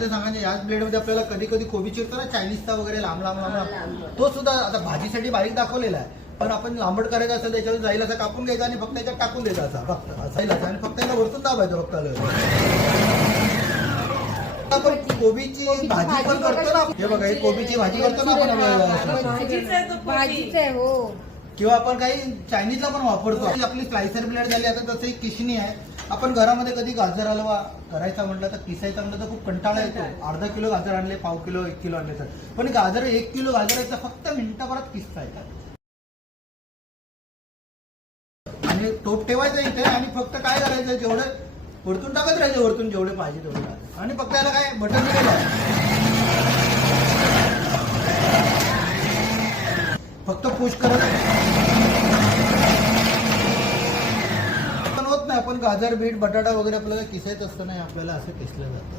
सांगायचे याच ब्लेड मध्ये आपल्याला कधी कधी कोबी चिरतो ना चायनीजचा वगैरे लांब लांब लांब, तो सुद्धा आता भाजीसाठी बारीक दाखवलेला आहे, पण आपण लांबट करायचं असेल त्याच्यावर जाईल असं कापून घ्यायचा आणि फक्त त्याच्यात टाकून द्यायचा असा फक्त असायला आणि फक्त त्याला वरतून दाबायचं फक्त. आपण कोबीची भाजी पण करतो ना, हे बघा ही कोबीची भाजी करतो ना आपण भाजीच आहे हो, किंवा आपण काही चायनीजला पण वापरतो. आपली स्लायसर ब्लेड झाली आता तसं एक किशनी आहे. आपण घरामध्ये कधी गाजर हलवा करायचा म्हटलं तर किसायचा म्हटलं तर खूप कंटाळा येतो. अर्धा किलो गाजर आणले, पाव किलो 1 किलो आणले तर, पण गाजर 1 किलो गाजराचं फक्त मिनिटाभरात किसता येतात. आणि टोप ठेवायचा इथे आणि फक्त काय करायचं जेवढे वरतून टाकत राहायचे, वरतून जेवढे पाहिजे तेवढे टाकायचे आणि फक्त याला काय बटन दिलेलं आहे फक्त पुश करत होत नाही. आपण गाजर बीट बटाटा वगैरे आपल्याला किसायचं असतं नाही, आपल्याला असं किसलं जातं.